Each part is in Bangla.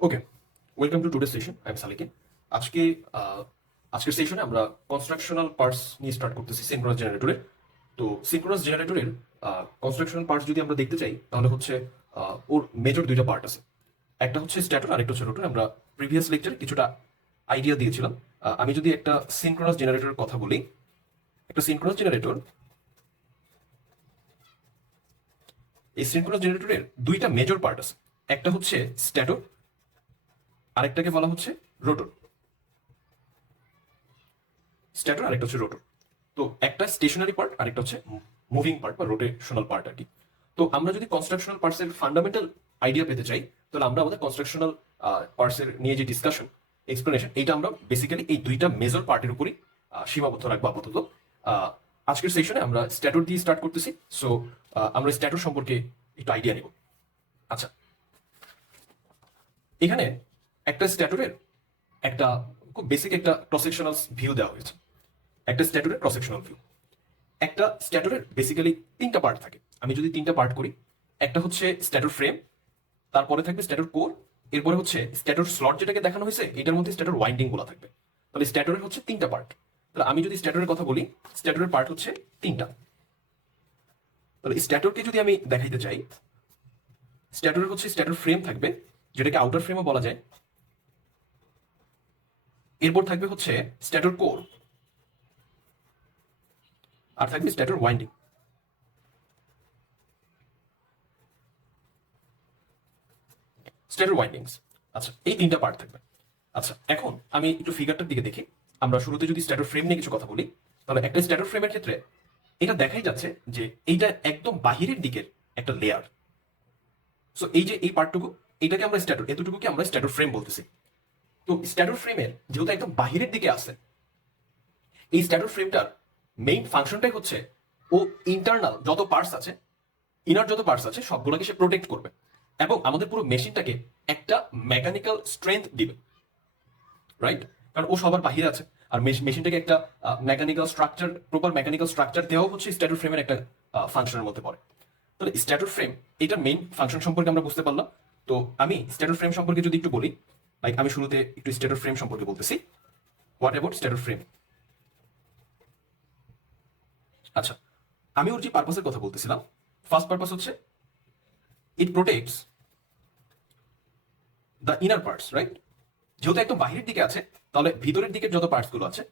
Okay, welcome to today session. I am সালিকে। আজকে আজকের সেশনে আমরা কনস্ট্রাকশনাল পার্টস নিয়ে স্টার্ট করতেছি সিনক্রোনাস জেনারেটরের। তো সিনক্রোনাস জেনারেটরের কনস্ট্রাকশনাল পার্টস যদি আমরা দেখতে চাই তাহলে হচ্ছে ওর মেজর দুইটা পার্ট আছে। একটা হচ্ছে স্ট্যাটর আর একটা হচ্ছে রোটর। আমরা প্রিভিয়াস লেকচারে কিছুটা আইডিয়া দিয়েছিলাম। আমি যদি একটা সিনক্রোনাস জেনারেটরের কথা বলি, একটা সিনক্রোনাস জেনারেটর, এই সিনক্রোনাস জেনারেটরের দুইটা মেজর পার্ট আছে। একটা হচ্ছে স্ট্যাটর, আরেকটাকে বলা হচ্ছে রোটর। স্ট্যাটর আরেকটা হচ্ছে রোটর। তো একটা স্টেশনারি পার্ট আরেকটা হচ্ছে মুভিং পার্ট বা রোটেশনাল পার্ট আর কি। তো আমরা যদি কনস্ট্রাকশনাল পার্টস এর ফান্ডামেন্টাল আইডিয়া পেতে চাই তাহলে আমরা আমাদের কনস্ট্রাকশনাল পার্টস এর নিয়ে যে ডিসকাশন এক্সপ্লেনেশন এটা আমরা বেসিক্যালি এই দুইটা মেজর পার্টের উপরই সীমাবদ্ধ রাখবো আপাতত। আজকের সেশনে আমরা স্ট্যাটর দিয়ে স্টার্ট করতেছি। সো আমরা স্ট্যাটর সম্পর্কে একটু আইডিয়া নিব। আচ্ছা, এখানে একটা স্ট্যাটরের একটা খুব বেসিক একটা ক্রস সেকশনাল ভিউ দেওয়া হয়েছে। একটা স্ট্যাটরের ক্রস সেকশনাল ভিউ। একটা স্ট্যাটরের বেসিক্যালি তিনটা পার্ট থাকে। আমি যদি তিনটা পার্ট করি, একটা হচ্ছে স্ট্যাটর ফ্রেম, তারপরে থাকবে স্ট্যাটর কোর, এরপরে হচ্ছে স্ট্যাটর স্লট যেটাকে দেখানো হয়েছে এটার মধ্যে স্ট্যাটর ওয়াইন্ডিং গুলো থাকবে। তাহলে স্ট্যাটরের হচ্ছে তিনটা পার্ট। তাহলে আমি যদি স্ট্যাটরের কথা বলি, স্ট্যাটরের পার্ট হচ্ছে তিনটা। তাহলে স্ট্যাটরকে যদি আমি দেখাইতে চাই, স্ট্যাটরের হচ্ছে স্ট্যাটর ফ্রেম থাকবে, যেটাকে আউটার ফ্রেমও বলা যায়। এরপর থাকবে হচ্ছে স্ট্যাটর কোর, আর থাকবে স্ট্যাটর ওয়াইন্ডিং। স্ট্যাটর ওয়াইন্ডিংস। আচ্ছা, এই তিনটা পার্ট থাকবে। আচ্ছা, এখন আমি একটু ফিগারটার দিকে দেখি। আমরা শুরুতে যদি স্ট্যাটর ফ্রেম নিয়ে কিছু কথা বলি, তাহলে একটা স্ট্যাটর ফ্রেমের ক্ষেত্রে এটা দেখাই যাচ্ছে যে এইটা একদম বাহিরের দিকের একটা লেয়ার। সো এই যে এই পার্টটুকু, এটাকে আমরা স্ট্যাটর, এতটুকুকে আমরা স্ট্যাটর ফ্রেম বলতেছি। তো স্ট্যাটর ফ্রেমের যেহেতু একদম বাহিরের দিকে আছে, এই স্ট্যাটর ফ্রেমটার মেইন ফাংশনটাই হচ্ছে ও ইন্টারনাল যত পার্টস আছে, ইনার যত পার্টস আছে সবগুলোকে সে প্রোটেক্ট করবে এবং আমাদের পুরো মেশিনটাকে একটা মেকানিক্যাল স্ট্রেংথ দিবে। রাইট? কারণ ও সবার বাহিরে আছে। আর মেশিনটাকে একটা mechanical structure, proper mechanical structure দেওয়াও হচ্ছে স্ট্যাটর ফ্রেমের একটা ফাংশনের মধ্যে পড়ে। তাহলে স্ট্যাটর ফ্রেম এটার মেইন ফাংশন সম্পর্কে আমরা বুঝতে পারলাম। তো আমি স্ট্যাটর ফ্রেম সম্পর্কে যদি একটু বলি, লাইক আমি শুরুতে একটু স্ট্যাটর ফ্রেম সম্পর্কে বলতেছি। What about stator frame? আচ্ছা, আমি ওর যে পারপাসের কথা বলতেছিলাম, ফার্স্ট পারপাস হচ্ছে it protects the inner parts, right? যেহেতু একদম বাহিরের দিকে আছে, তাহলে ভিতরের দিকের যত পার্টস গুলো আছে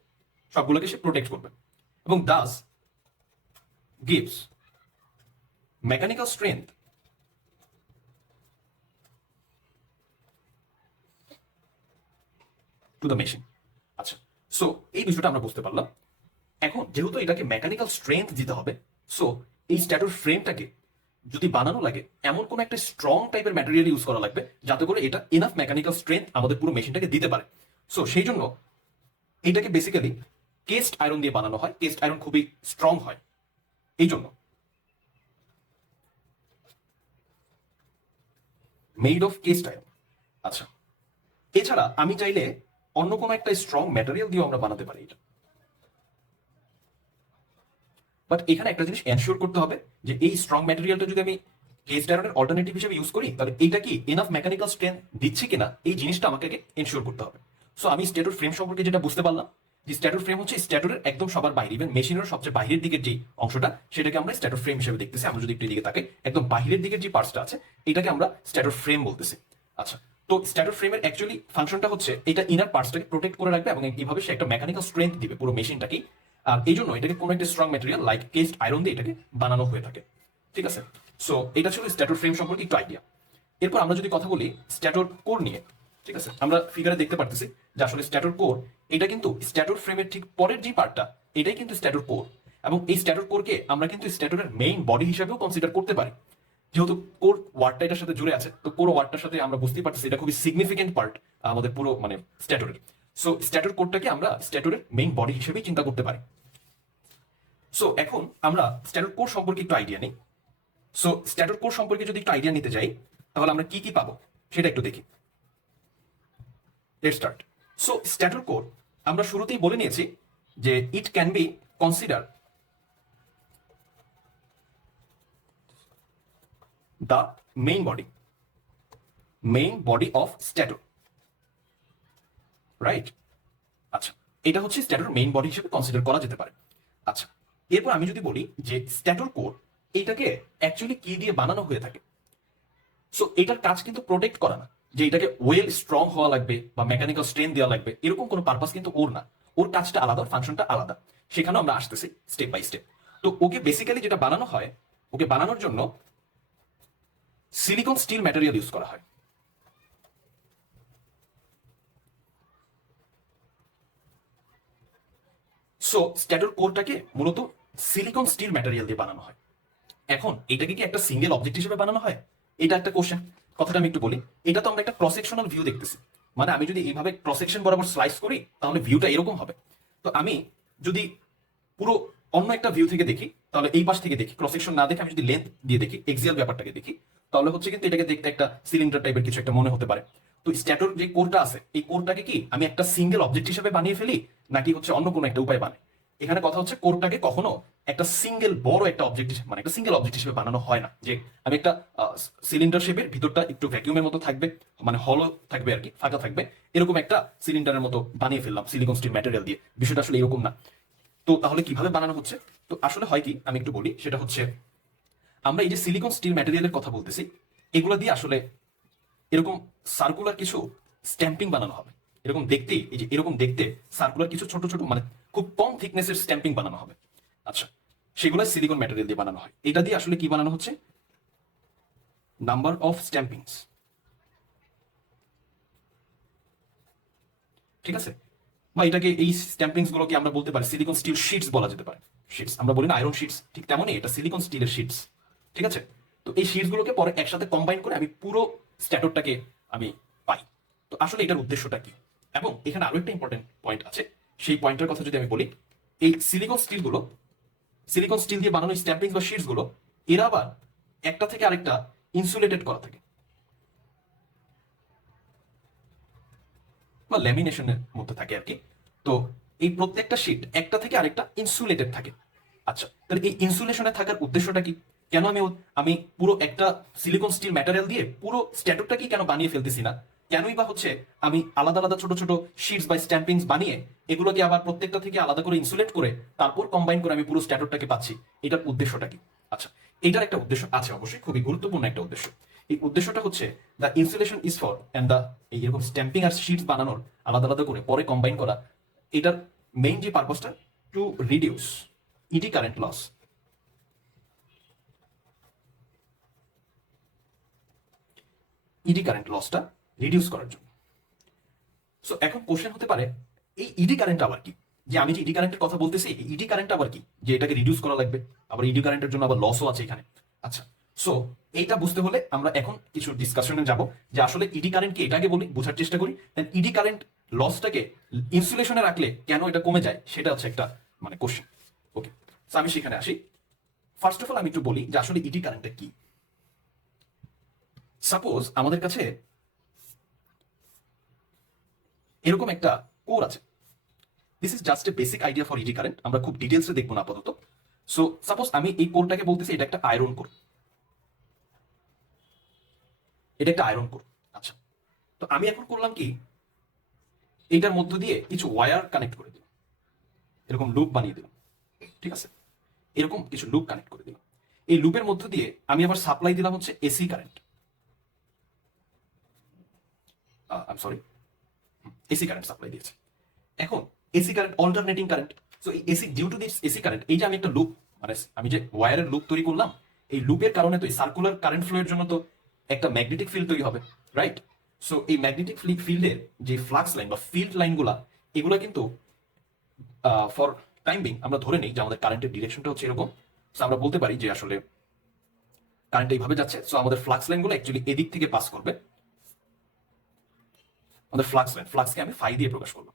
সবগুলোকে সে প্রোটেক্ট করবে এবং Das gives mechanical strength to the machine. আচ্ছা, সো এই বিষয়টা আমরা বুঝতে পারলাম। এখন যেহেতু এটাকে মেকানিক্যাল স্ট্রেংথ দিতে হবে, সো এই স্ট্যাটর ফ্রেমটাকে যদি বানানো লাগে এমন কোন একটা স্ট্রং টাইপের ম্যাটেরিয়াল ইউজ করা লাগবে যাতে করে এটা ইনাফ মেকানিক্যাল স্ট্রেংথ আমাদের পুরো মেশিনটাকে দিতে পারে। সো সেই জন্য এটাকে বেসিক্যালি কেস্ট আয়রন দিয়ে বানানো হয়। কেস্ট আয়রন খুবই স্ট্রং হয় এই জন্য। Made of cast iron. আচ্ছা, এছাড়া আমি চাইলে অন্য কোনো একটা স্ট্রং ম্যাটেরিয়াল দিয়েও আমরা বানাতে পারি এটা। বাট এখানে একটা জিনিস এনশিওর করতে হবে যে এই স্ট্রং ম্যাটেরিয়ালটা যদি আমি কেস্ট আয়রনের অল্টারনেটিভ হিসেবে ইউজ করি তাহলে এইটা কি এনাফ মেকানিক্যাল স্ট্রেংথ দিচ্ছে কিনা এই জিনিসটা আমাকে এনশিওর করতে হবে। সো আমি স্ট্যাটর ফ্রেম সম্পর্কে যেটা বুঝতে পারলাম, যে স্ট্যাটর ফ্রেম হচ্ছে স্ট্যাটরের একদম সবার বাইরে, ইভেন মেশিনের সবচেয়ে বাইরের দিকের যে অংশটা সেটাকে আমরা স্ট্যাটর ফ্রেম হিসেবে দেখতেছি। আমরা যদি একটু দিকে তাকাই, একদম বাইরের দিকের যে পার্টসটা আছে এটাকে আমরা স্ট্যাটর ফ্রেম বলতেছি। আচ্ছা, তো স্ট্যাটর ফ্রেমের অ্যাকচুয়ালি ফাংশনটা হচ্ছে এটা ইনার পার্টসটাকে প্রোটেক্ট করে রাখবে এবং এইভাবে সে একটা মেকানিক্যাল স্ট্রেংথ দিবে পুরো মেশিনটাকে। আর এই জন্য এটাকে কোনো একটা স্ট্রং ম্যাটেরিয়াল লাইক কেস্ট আয়রন দিয়ে এটাকে বানানো হয়ে থাকে। ঠিক আছে? সো এটা ছিল স্ট্যাটর ফ্রেম সম্পর্কে একটু আইডিয়া। এরপর আমরা যদি কথা বলি স্ট্যাটর কোর নিয়ে, ঠিক আছে, আমরা ফিগারে দেখতে পারতেছি যে আসলে স্ট্যাটর কোর এটা কিন্তু স্ট্যাটর ফ্রেমের ঠিক পরের যে পার্টটা এটাই কিন্তু স্ট্যাটর কোর। এবং এই স্ট্যাটর কোরকে আমরা কিন্তু স্ট্যাটরের মেইন বডি হিসেবেও কনসিডার করতে পারি। যেহেতু কোর ওয়ার্ডটা এটার সাথে জুড়ে আছে, তো কোর ওয়ার্ডটার সাথে আমরা বুঝতেই পারতেছি এটা খুবই সিগনিফিকেন্ট পার্ট আমাদের পুরো মানে স্ট্যাটরের। সো স্ট্যাটর কোরটাকে আমরা স্ট্যাটরের মেইন বডি হিসেবেই চিন্তা করতে পারি। সো এখন আমরা স্ট্যাটর কোর সম্পর্কে একটু আইডিয়া নিই। সো স্ট্যাটর কোর সম্পর্কে যদি একটু আইডিয়া নিতে যাই তাহলে আমরা কি কি পাবো সেটা একটু দেখি। Let's start. So stator core আমরা শুরুতেই বলে নিয়েছি যে it can be consider the main body. Main body of stator, right? আচ্ছা, এটা হচ্ছে স্ট্যাটর মেইন বডি হিসেবে কনসিডার করা যেতে পারে। আচ্ছা, এরপর আমি যদি বলি যে স্ট্যাটর কোর এইটাকে অ্যাকচুয়ালি কি দিয়ে বানানো হয়ে থাকে, সো এটার কাজ কিন্তু প্রোটেক্ট করা না, যে এটাকে ওয়েল স্ট্রং হওয়া লাগবে বা মেকানিক্যাল স্ট্রেন দেওয়া লাগবে, এরকম কোনো পারপাস কিন্তু ওর না। ওর কাজটা আলাদা, ফাংশনটা আলাদা, সেখানেও আমরা আসতেছি স্টেপ বাই স্টেপ। তো ওকে বেসিক্যালি যেটা বানানো হয়, ওকে বানানোর জন্য সিলিকন স্টিল ম্যাটেরিয়াল ইউজ করা হয়। সো স্ট্যাটর কোরটাকে মূলত সিলিকন স্টিল ম্যাটেরিয়াল দিয়ে বানানো হয়। এখন এটাকে কি একটা সিঙ্গেল অবজেক্ট হিসেবে বানানো হয়, এটা একটা কোশ্চেন। কথাটা আমি একটু বলি। এটা তো আমরা একটা ক্রস সেকশনাল ভিউ দেখতেছি, মানে আমি যদি এইভাবে ক্রস সেকশন বরাবর স্লাইস করি তাহলে ভিউটা এরকম হবে। তো আমি যদি পুরো অন্য একটা ভিউ থেকে দেখি, তাহলে এই পাশ থেকে দেখি, ক্রস সেকশন না দেখে আমি যদি লেন্থ দিয়ে দেখি, এক্সিয়াল ব্যাপারটাকে দেখি, তাহলে হচ্ছে কিন্তু এটাকে দেখতে একটা সিলিন্ডার টাইপের কিছু একটা মনে হতে পারে। তো স্ট্যাটর যে কোরটা আছে, এই কোরটাকে কি আমি একটা সিঙ্গেল অবজেক্ট হিসেবে বানিয়ে ফেলি, নাকি হচ্ছে অন্য কোনো একটা উপায় বানাই? এখানে কথা হচ্ছে কোরটাকে কখনো একটা সিঙ্গেল বড় একটা অবজেক্ট, মানে একটা সিঙ্গেল অবজেক্ট হিসেবে বানানো হয় না, যে আমি একটা সিলিন্ডার শেপের ভিতরটা একটু ভ্যাকিউমের মতো থাকবে, মানে হলো থাকবে আর কি, ফাঁকা থাকবে, এরকম একটা সিলিন্ডারের মতো বানিয়ে ফেললাম সিলিকন স্টিল ম্যাটেরিয়াল দিয়ে। বিষয়টা আসলে এরকম না। তো তাহলে কিভাবে বানানো হচ্ছে? তো আসলে হয় কি, আমি একটু বলি, সেটা হচ্ছে আমরা এই যে সিলিকন স্টিল ম্যাটেরিয়ালের কথা বলতেছি, এগুলো দিয়ে আসলে এরকম সার্কুলার কিছু স্ট্যাম্পিং বানানো হবে। এরকম দেখতে, এই যে এরকম দেখতে সার্কুলার কিছু ছোট ছোট, মানে খুব কম থিকনেসের স্ট্যাম্পিং বানানো হবে। আচ্ছা, সেগুলো সিলিকন ম্যাটেরিয়াল দিয়ে বানানো হয়। এটা দিয়ে আসলে কি বানানো হচ্ছে? নাম্বার অফ স্ট্যাম্পিংস, ঠিক আছে? বা এটাকে, এই স্ট্যাম্পিংস গুলোকে আমরা বলতে পারি সিলিকন স্টিল শিটস বলা যেতে পারে। শিটস আমরা বলি না আয়রন শিটস, ঠিক তেমনই এটা সিলিকন স্টিলের শিটস, ঠিক আছে? তো এই শিটস গুলোকে পরে একসাথে কম্বাইন করে আমি পুরো স্ট্যাটরটাকে আমি পাই। তো আসলে এটার উদ্দেশ্যটা কি? এবং এখানে আরো একটা ইম্পর্টেন্ট পয়েন্ট আছে, সেই পয়েন্টের কথা যদি আমি বলি, এই সিলিকন স্টিল গুলো, সিলিকন স্টিল দিয়ে বানানো স্ট্যাম্পিংস বা শিটস গুলো, এরা আবার একটা থেকে আরেকটা ইনসুলেটেড করা থাকে, বা ল্যামিনেশনের মধ্যে থাকে আর কি। তো এই প্রত্যেকটা শিট একটা থেকে আরেকটা ইনসুলেটেড থাকে। আচ্ছা, তাহলে এই ইনসুলেশনে থাকার উদ্দেশ্যটা কি? কেন আমি আমি পুরো একটা সিলিকন স্টিল ম্যাটেরিয়াল দিয়ে পুরো স্ট্যাটুকটাকে কেন বানিয়ে ফেলতেছি না? কেনই বা হচ্ছে আমি আলাদা আলাদা ছোট ছোট শিটস বা স্ট্যাম্পিংস বানিয়ে এগুলোকে আবার প্রত্যেকটা থেকে আলাদা করে ইনসুলেট করে তারপর কম্বাইন করে আমি পুরো স্ট্যাটুকটাকে পাচ্ছি? এটার উদ্দেশ্যটা কি? আচ্ছা, এটার একটা উদ্দেশ্য আছে, অবশ্যই খুবই গুরুত্বপূর্ণ একটা উদ্দেশ্য। এই উদ্দেশ্যটা হচ্ছে the insulation is for, and the, এইরকম স্ট্যাম্পিং আর শিটস বানানোর আলাদা আলাদা করে পরে কম্বাইন করা, এটার মেইন যে পারপাসটা, to reduce eddy current loss. Eddy current লসটা রিডিউস করার জন্য। সো এখন কোশ্চেন হতে পারে, এই ইডি কারেন্ট আবার কি? যে আমি যে ইডি কারেন্টের কথা বলতেছি, এই ইডি কারেন্ট আবার কি, যে এটাকে রিডিউস করা লাগবে, আবার ইডি কারেন্টের জন্য আবার লসও আছে এখানে। আচ্ছা, সো এইটা বুঝতে হলে আমরা এখন কিছু ডিসকাশনে যাব, যে আসলে ইডি কারেন্ট কি, এটাকে বলি, বোঝার চেষ্টা করি। দেন ইডি কারেন্ট লসটাকে ইনসুলেশনে রাখলে কেন এটা কমে যায়, সেটা হচ্ছে একটা মানে কোশ্চেন। ওকে, সো আমি সেখানে আসি। ফার্স্ট অফ অল আমি একটু বলি যে আসলে ইডি কারেন্টটা কি। সাপোজ আমাদের কাছে এরকম একটা কোর আছে। This is just a basic idea for eddy current, আমরা খুব ডিটেলসে দেখবো না আপাতত। সো সাপোজ আমি এই কোরটাকে বলতেছি এটা একটা আয়রন কোর, এটা একটা আয়রন কোর। আচ্ছা, তো আমি এখন করলাম কি, এইটার মধ্য দিয়ে কিছু ওয়্যার কানেক্ট করে দিলাম, এরকম লুপ বানিয়ে দিলাম, ঠিক আছে? এরকম কিছু লুপ কানেক্ট করে দিলাম। এই লুপের মধ্য দিয়ে আমি আবার সাপ্লাই দিলাম হচ্ছে AC current, I sorry, AC current supply দিয়েছে। এখন AC current, alternating current. So এই AC, due to this AC current, এই যে আমি একটা লুপ, মানে আমি যে ওয়্যারের লুপ তৈরি করলাম, এই লুপের কারণে তো এই সার্কুলার কারেন্ট ফ্লো এর জন্য তো একটা ম্যাগনেটিক ফিল্ড তৈরি হবে, রাইট? সো এই ম্যাগনেটিক ফিল্ডের যে ফ্লাক্স লাইন বা ফিল্ড লাইনগুলা, এগুলা কিন্তু ফর টাইম বিং আমরা ধরে নিই যে আমাদের কারেন্টের ডিরেকশনটা হচ্ছে এরকম। সো আমরা বলতে পারি যে আসলে কারেন্ট এইভাবে যাচ্ছে, সো আমাদের ফ্লাক্স লাইনগুলো অ্যাকচুয়ালি এদিক থেকে পাস করবে। আমাদের ফ্লাক্স লাইন, ফ্লাক্সকে আমি ফাই দিয়ে প্রকাশ করবো,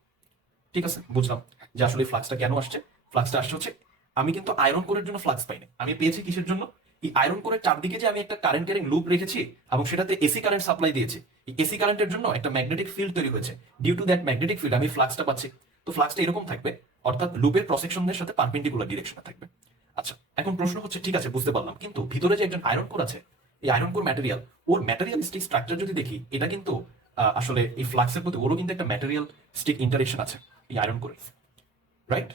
ঠিক আছে? বুঝলাম যে আসলে ফ্লাক্সটা কেন আসছে। ফ্লাক্সটা আসছে হচ্ছে, আমি কিন্তু আয়রন কোরের জন্য ফ্লাক্স পাইনি, আমি পেয়েছি কিসের জন্য? এই আয়রন কোরের চারদিকে যে আমি একটা কারেন্ট ক্যারিং লুপ রেখেছি এবং সেটাতে এসি কারেন্ট সাপ্লাই দিয়েছি, এই এসি কারেন্টের জন্য একটা ম্যাগনেটিক ফিল্ড তৈরি হয়েছে। Due to that magnetic field আমি ফ্লাক্সটা পাচ্ছি। তো ফ্লাক্সটা এরকম থাকবে, অর্থাৎ লুপের প্রসেকশনের সাথে পারপেন্ডিকুলার ডিরেকশনে থাকবে। আচ্ছা, এখন প্রশ্ন হচ্ছে, ঠিক আছে বুঝতে পারলাম, কিন্তু ভিতরে যে একজন আয়রন কোর আছে, এই আয়রন কোর ম্যাটেরিয়াল, ওর ম্যাটেরিয়ালিস্টিক স্ট্রাকচার যদি দেখি, এটা কিন্তু আসলে এই ফ্লাক্সের প্রতি ওরও কিন্তু একটা ম্যাটেরিয়ালিস্টিক ইন্টারেকশন আছে এই আয়রন কোরে, রাইট?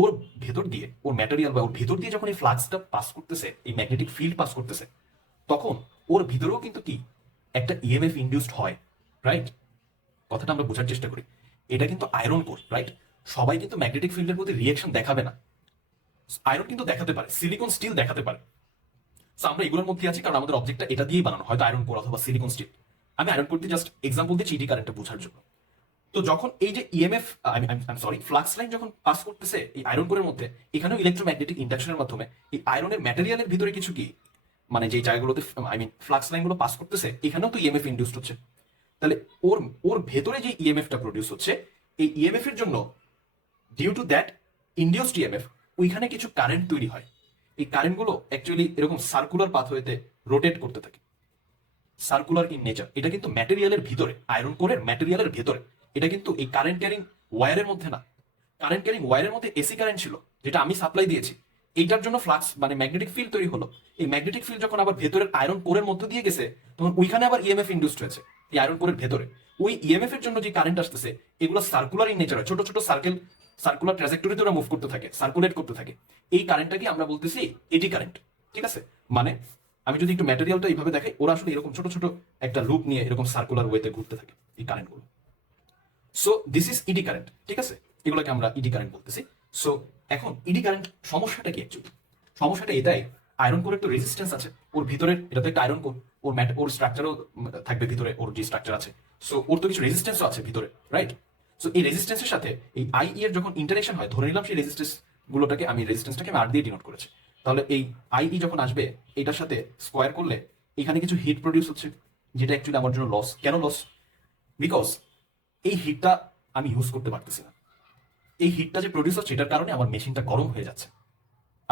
ওর ভেতর দিয়ে, ওর ম্যাটেরিয়াল বা ওর ভেতর দিয়ে যখন এই ফ্লাক্সটা পাস করতেছে, এই ম্যাগনেটিক ফিল্ড পাস করতেছে, তখন ওর ভিতরেও কিন্তু কি একটা ইএমএফ ইনডিউসড হয়, রাইট? কথাটা আমরা বোঝার চেষ্টা করি। এটা কিন্তু আয়রন কোর, রাইট? সবাই কিন্তু ম্যাগনেটিক ফিল্ডের প্রতি রিয়েকশন দেখাবে না। আয়রন কিন্তু দেখাতে পারে, সিলিকন স্টিল দেখাতে পারে। সো আমরা এগুলোর মধ্যে আছি কারণ আমাদের অবজেক্টটা এটা দিয়েই বানানো, হয়তো আয়রন কোর অথবা সিলিকন স্টিল। আমি আয়রন কোর দিয়ে জাস্ট এক্সাম্পল দিচ্ছি ইডি কারেন্টটা বোঝার জন্য। তো যখন এই যে ইএমএফ, সরি, ফ্লাক্স লাইন যখন পাস করতেছে এই আয়রন কোরের মধ্যে, এখানেও ইলেকট্রোম্যাগনেটিক ইন্ডাকশনের মাধ্যমে এই আয়রনের ম্যাটেরিয়ালের ভিতরে কিছু কি, মানে যে জায়গাগুলোতে ফ্লাক্স লাইনগুলো পাস করতেছে, এখানেও তো ইএমএফ ইনডিউসড হচ্ছে। তাহলে ওর ওর ভেতরে যে ইএমএফটা প্রডিউস হচ্ছে, এই ইএমএফ এর জন্য, due to that induced EMF, ওইখানে কিছু কারেন্ট তৈরি হয়। এই কারেন্টগুলো অ্যাকচুয়ালি এরকম সার্কুলার পাথওয়েতে রোটেট করতে থাকে, সার্কুলার ইন নেচার। এটা কিন্তু ম্যাটেরিয়ালের ভিতরে, আয়রন কোরের ম্যাটেরিয়ালের ভেতরে। এটা কিন্তু এই কারেন্ট ক্যারিং ওয়্যারের মধ্যে না। কারেন্ট ক্যারিং ওয়্যারের মধ্যে এসি কারেন্ট ছিল, যেটা আমি সাপ্লাই দিয়েছি। এইটার জন্য ফ্লাক্স মানে ম্যাগনেটিক ফিল্ড তৈরি হলো। এই ম্যাগনেটিক ফিল্ড যখন আবার ভেতরের আয়রন কোরের মধ্যে দিয়ে গেছে, তখন ওইখানে আবার ইএমএফ ইনডিউসড হয়েছে এই আয়রন কোরের ভেতরে। ওই ইএমএফ এর জন্য যে কারেন্ট আসতেছে, এগুলো সার্কুলার ইন নেচার হয়, ছোট ছোট সার্কুলার ট্রাজেক্টরিতে ওরা মুভ করতে থাকে, সার্কুলেট করতে থাকে। এই কারেন্টটাকে আমরা বলতেছি এডি কারেন্ট, ঠিক আছে? মানে আমি যদি একটু ম্যাটেরিয়ালটা এইভাবে দেখাই, ওরা আসলে এরকম ছোট ছোট একটা লুপ নিয়ে এরকম সার্কুলার ওয়েতে ঘুরতে থাকে এই কারেন্টগুলো। So this is eddy current, ঠিক আছে? এগুলোকে আমরা ইডি কারেন্ট বলতেছি। সো এখন ইডি কারেন্ট সমস্যাটা কি অ্যাকচুয়ালি? সমস্যাটা এটাই, আয়রন কোরের তো রেজিস্ট্যান্স আছে ওর ভিতরে, এটা তো একটা আয়রন কোর, ওর স্ট্রাকচারও থাকবে ভিতরে, ওর যে স্ট্রাকচার আছে। সো ওর তো কিছু রেজিস্ট্যান্সও আছে ভিতরে, রাইট? সো এই রেজিস্ট্যান্সের সাথে এই আই এর যখন ইন্টারেকশন হয়, ধরে নিলাম সেই রেজিস্ট্যান্সটাকে আমি আর দিয়ে ডিনোট করেছি, তাহলে এই আই যখন আসবে, এটার সাথে স্কোয়ার করলে এখানে কিছু হিট প্রডিউস হচ্ছে, যেটা অ্যাকচুয়ালি আমার জন্য লস। কেন লস? বিকজ এই হিটটা আমি ইউজ করতে পারতেছি না। এই হিটটা যে প্রডিউস হচ্ছে, এটার কারণে আমার মেশিনটা গরম হয়ে যাচ্ছে,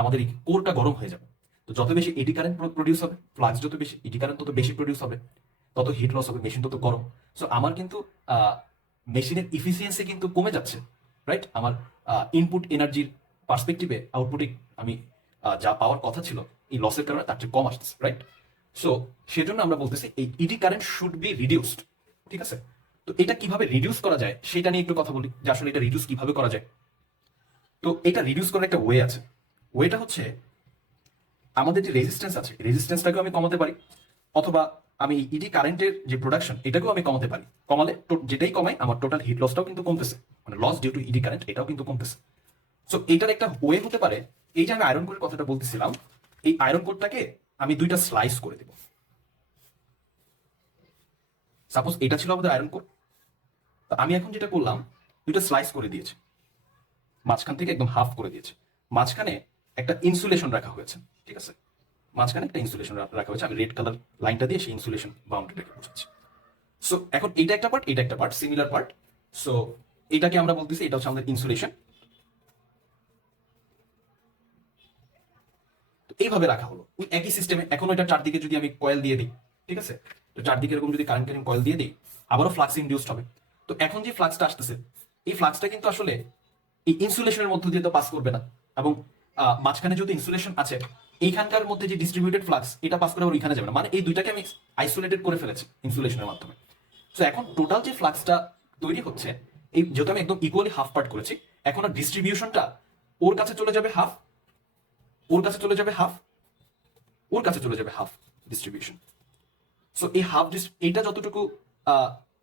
আমাদের এই কোরটা গরম হয়ে যাবে। তো যত বেশি এডি কারেন্ট প্রডিউস হবে, ফ্লাক্স যত বেশি, এডি কারেন্ট তত বেশি প্রডিউস হবে, তত হিট লস হবে, মেশিন তত গরম। সো আমার কিন্তু মেশিনের ইফিসিয়েন্সি কিন্তু কমে যাচ্ছে, রাইট? আমার ইনপুট এনার্জির পার্সপেক্টিভে আউটপুটে আমি যা পাওয়ার কথা ছিল, এই লসের কারণে তার চেয়ে কম আসতেছে, রাইট? সো সেজন্য আমরা বলতেছি এই eddy current should be reduced, ঠিক আছে? তো এটা কিভাবে রিডিউস করা যায় সেটা নিয়ে একটু কথা বলি, যে আসলে এটা রিডিউস কিভাবে করা যায়। তো এটা রিডিউস করার একটা ওয়ে আছে। ওয়েটা হচ্ছে, আমাদের যে রেজিস্ট্যান্স আছে, রেজিস্ট্যান্সটাকেও আমি কমাতে পারি, অথবা আমি ইডি কারেন্টের যে প্রোডাকশন, এটাকেও আমি কমাতে পারি। কমালে যেটাই কমাই, আমার টোটাল হিট লসটাও কিন্তু কমতেছে, মানে loss due to eddy current, এটাও কিন্তু কমতেছে। সো এইটার একটা ওয়ে হতে পারে, এই যে আমি আয়রন কোরের কথাটা বলতেছিলাম, এই আয়রন কোরটাকে আমি দুইটা স্লাইস করে দেব। সাপোজ এটা ছিল আমাদের আয়রন কোর, তো আমি এখন যেটা করলাম, দুইটা স্লাইস করে দিয়েছি, মাঝখান থেকে একদম হাফ করে দিয়েছে। মাঝখানে একটা ইনসুলেশন রাখা হয়েছে, ঠিক আছে? মাঝখানে একটা ইনসুলেশন রাখা হয়েছে, আমি রেড কালার লাইনটা দিয়ে সেই ইনসুলেশন বাউন্ডারিটাকে বোঝাচ্ছি। সো এখন এটা একটা পার্ট, এটা একটা পার্ট, সিমিলার পার্ট। সো এটাকে আমরা বলতেছি, এটা হচ্ছে আমাদের ইনসুলেশন। তো এইভাবে রাখা হলো ওই একই সিস্টেমে। এখন ওইটা চারদিকে যদি আমি কয়েল দিয়ে দিই, ঠিক আছে? তো চারদিকে এরকম যদি কারেন্ট ক্যারিং কয়েল দিয়ে দিই, আবারও ফ্লাক্স ইনডিউসড হবে। তো এখন যে ফ্লাক্সটা আসতেছে, এই ফ্লাক্সটা কিন্তু আসলে এই ইনসুলেশনের মধ্য দিয়ে তো পাস করবে না, এবং মাঝখানে যেহেতু ইনসুলেশন আছে, এইখানকার মধ্যে যে ডিস্ট্রিবিউটেড ফ্লাক্স, এটা পাস করে আবার ওইখানে যাবে না, মানে এই দুইটাকে আমি আইসোলেটেড করে ফেলেছি ইনসুলেশনের মাধ্যমে। তো এখন টোটাল যে ফ্লাক্সটা তৈরি হচ্ছে, এই যেহেতু আমি একদম ইকুয়ালি হাফ পার্ট করেছি, এখন আর ডিস্ট্রিবিউশনটা ওর কাছে চলে যাবে হাফ, ওর কাছে চলে যাবে হাফ, ওর কাছে চলে যাবে হাফ ডিস্ট্রিবিউশন। সো এই হাফ এইটা যতটুকু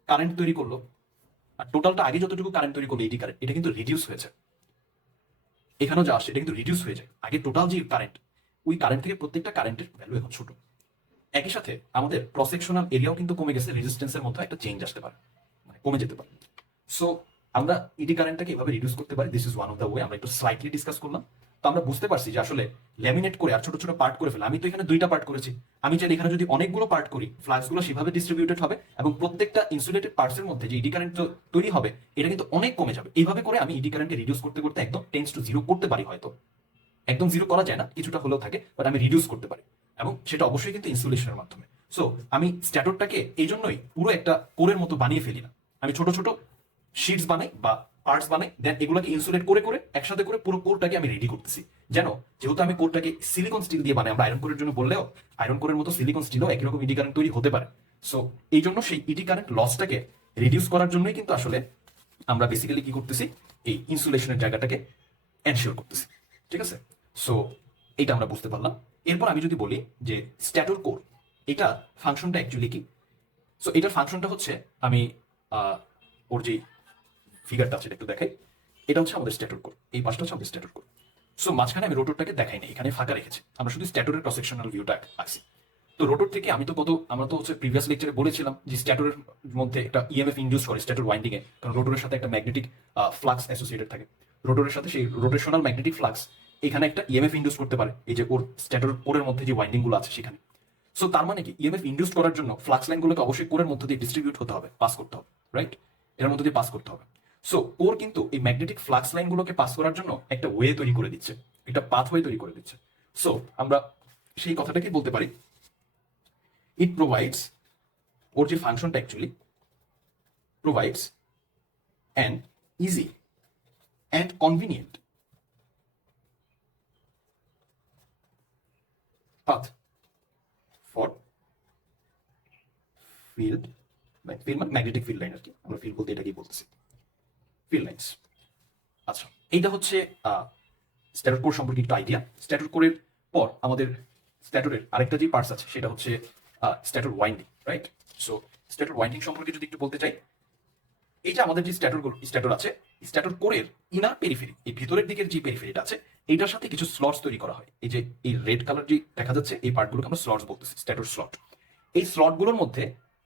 কারেন্ট তৈরি করলো, আর টোটালটা আগে যতটুকু কারেন্ট তৈরি করলো, এডি কারেন্ট, এটা কিন্তু রিডিউস হয়েছে। এখানেও যা আসছে, এটা কিন্তু রিডিউস হয়ে যায়। আগে টোটাল যে কারেন্ট, ওই কারেন্ট থেকে প্রত্যেকটা কারেন্টের ভ্যালু এখন ছোট। একই সাথে আমাদের ক্রস সেকশনাল এরিয়াও কিন্তু কমে গেছে, রেজিস্ট্যান্সের মধ্যে একটা চেঞ্জ আসতে পারে, মানে কমে যেতে পারে। সো আমরা ইডি কারেন্টটাকে এভাবে রিডিউস করতে পারি। This is one of the way. আমরা একটু স্লাইটলি ডিসকাস করলাম। তো আমরা বুঝতে পারছি যে আসলে ল্যামিনেট করে আর ছোট ছোট পার্ট করে ফেলে, আমি তো এখানে দুইটা পার্ট করেছি, আমি চাইলে এখানে যদি অনেকগুলো পার্ট করি, ফ্লাক্সগুলো সেভাবে ডিস্ট্রিবিউটেড হবে, এবং প্রত্যেকটা ইনসুলেটেড পার্টসের মধ্যে যে ইডি কারেন্ট তৈরি হবে, এটা কিন্তু অনেক কমে যাবে। এইভাবে করে আমি ইডি কারেন্টকে রিডিউস করতে করতে একদম 10 to 0 করতে পারি। হয়তো একদম 0 করা যায় না, কিছুটা হলেও থাকে, বাট আমি রিডিউস করতে পারি, এবং সেটা অবশ্যই কিন্তু ইনসুলেশনের মাধ্যমে। সো আমি স্ট্যাটরটাকে এই জন্যই পুরো একটা কোরের মতো বানিয়ে ফেলি না, আমি ছোট ছোট শিটস বানাই বা পার্টস বানাই, দেন এগুলোকে ইনসুলেট করে করে একসাথে করে পুরো কোরটাকে আমি রেডি করতেছি। যেন যেহেতু আমি কোরটাকে সিলিকন স্টিল দিয়ে বানাই, আমরা আয়রন কোরের জন্য বললেও আয়রন কোরের মতো সিলিকন স্টিলও একই রকম ইডি কারেন্ট তৈরি হতে পারে। সো এই জন্য সেই ইডি কারেন্ট লসটাকে রিডিউস করার জন্যই কিন্তু আসলে আমরা বেসিক্যালি কি করতেছি, এই ইনসুলেশনের জায়গাটাকে এনশিওর করতেছি। ঠিক আছে, সো এইটা আমরা বুঝতে পারলাম। এরপর আমি যদি বলি যে স্ট্যাটোর কোর, এটা ফাংশনটা অ্যাকচুয়ালি কি। সো এটার ফাংশনটা হচ্ছে, আমি ওর যে ফিগারটা আছে একটু দেখাই। এটা হচ্ছে আমাদের স্ট্যাটোর কোর, এই পাশটা হচ্ছে আমাদের স্ট্যাটোর কোর। সো মাঝখানে আমি রোটরটাকে দেখাই না, এখানে ফাঁকা রেখেছি, আমরা শুধু স্ট্যাটোরের ক্রস সেকশনাল ভিউটা আঁকছি। তো রোটর থেকে আমি তো আমরা তো হচ্ছে প্রিভিয়াস লেকচারে বলেছিলাম যে স্ট্যাটোরের মধ্যে একটা ইএমএফ ইন্ডিউস করে স্ট্যাটোর ওয়াইন্ডিং এ, কারণ রোটরের সাথে একটা ম্যাগনেটিক ফ্লাক্স অ্যাসোসিয়েটেড থাকে। রোটরের সাথে সেই রোটেশনাল ম্যাগনেটিক ফ্লাক্স এখানে একটা ইএমএফ ইন্ডিউস করতে পারে, এই যে ওর স্ট্যাটোর কোরের মধ্যে যে ওয়াইন্ডিং গুলো আছে সেখানে। সো তার মানে কি, ইএমএফ ইন্ডিউস করার জন্য ফ্লাক্স লাইনগুলোকে অবশ্যই কোরের মধ্যে দিয়ে ডিস্ট্রিবিউট হতে হবে, পাস করতে হবে, রাইট? এর মধ্যে দিয়ে পাস করতে হবে। সো কোর কিন্তু এই ম্যাগনেটিক ফ্লাক্স লাইনগুলোকে পাস করার জন্য একটা ওয়ে তৈরি করে দিচ্ছে, একটা পাথওয়ে তৈরি করে দিচ্ছে। সো আমরা সেই কথাটাকে বলতে পারি, it provides, ওর যে ফাংশনটা actually provides an easy and convenient path for field, field মানে ম্যাগনেটিক ফিল্ড লাইন আর কি, আমরা ফিল্ড বলতে এটাকেই বলতেছি, ফিল্ড লাইনস। আচ্ছা, এইটা হচ্ছে স্ট্যাটোর কোর সম্পর্কে একটু আইডিয়া। স্ট্যাটোর কোরের পর আমাদের স্ট্যাটোরের আরেকটা যে পার্টস আছে সেটা হচ্ছে স্ট্যাটোর winding, right? So stator winding সম্পর্কে যদি একটু বলতে চাই, এই যে আমাদের যে স্ট্যাটোর আছে, স্ট্যাটোর কোরের ইনার পেরিফেরি, এই ভিতরের দিকের যে পেরিফেরিটা আছে, এইটার সাথে কিছু স্লটস তৈরি করা হয়। এই যে এই রেড কালার যে দেখা যাচ্ছে, এই পার্টগুলোকে আমরা স্লটস বলতেছি, স্ট্যাটোর স্লট। এই স্লটগুলোর মধ্যে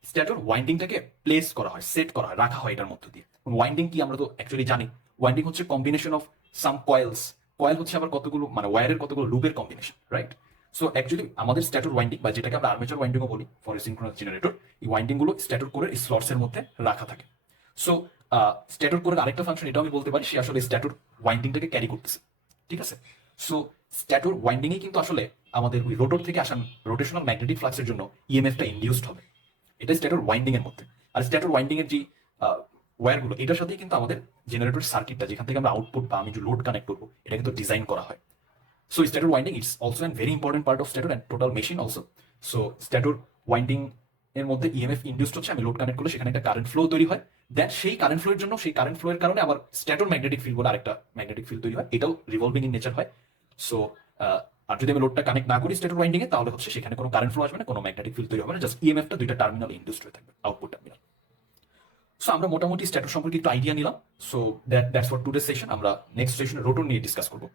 স্ট্যাটোর ওয়াইন্ডিংটাকে প্লেস করা হয়, সেট করা হয়, রাখা হয় এটার মধ্যে দিয়ে। ওয়াইন্ডিং কি আমরা তো অ্যাকচুয়ালি জানি, ওয়াইন্ডিং হচ্ছে combination of some coals, coil হচ্ছে আবার কতগুলো মানে ওয়্যারের কতগুলো লুপের কম্বিনেশন, রাইট? সো অ্যাকচুয়ালি আমাদের স্ট্যাটোর ওয়াইন্ডিং বা যেটাকে আমরা আর্মেচার ওয়াইন্ডিংও বলি ফর সিনক্রোনাস জেনারেটর, এই ওয়াইন্ডিং গুলো স্ট্যাটোর কোরের এই স্লটস এর মধ্যে রাখা থাকে। সো স্ট্যাটোর কোরের আরেকটা ফাংশন এটাও আমি বলতে পারি, সে আসলে স্ট্যাটোর ওয়াইন্ডিংটাকে ক্যারি করতেছে। ঠিক আছে, সো স্ট্যাটোর ওয়াইন্ডিংয়ে কিন্তু আসলে আমাদের ওই রোটর থেকে আসা রোটেশনাল ম্যাগনেটিক ফ্লাক্সের জন্য ইএমএফটা ইনডিউসড হবে, এটা স্ট্যাটোর ওয়াইন্ডিং এর মধ্যে। আর স্ট্যাটোর ওয়াইন্ডিং এর যে ওয়্যারগুলো, এটার সাথেই কিন্তু আমাদের জেনারেটর সার্কিটটা, যেখান থেকে আমরা আউটপুট বা আমি যে লোড কানেক্ট করবো, এটা কিন্তু ডিজাইন করা হয়। So stator winding it's also an very important part of stator and total machine also. So stator winding এর মধ্যে ইএমএফ ইন্ডিউসড হচ্ছে, আমি লোড কানেক্ট করলে সেখানে একটা কারেন্ট ফ্লো তৈরি হয়। দেন সেই কারেন্ট ফ্লোয়ের জন্য, সেই কারেন্ট ফ্লোয়ের কারণে আবার স্ট্যাটোর ম্যাগনেটিক ফিল্ড বলে আরেকটা ম্যাগনেটিক ফিল্ড তৈরি হয়, এটাও রিভলভিং ইন নেচার হয়। সো আর যদি আমি লোডটা কানেক্ট না করি স্ট্যাটোর ওয়াইন্ডিং এ, তাহলে হচ্ছে সেখানে কোনো কারেন্ট ফ্লো আসবে না, কোনো ম্যাগনেটিক ফিল্ড তৈরি হবে না, জাস্ট ইএমএফটা দুইটা টার্মিনাল ইন্ডিউসড হয়ে থাকবে, আউটপুট টার্মিনাল। সো আমরা মোটামুটি স্ট্যাটোর সম্পর্কে একটু আইডিয়া নিলাম। So that's for today session. আমরা নেক্সট সেশনে রোটর নিয়ে ডিসকাস করবো।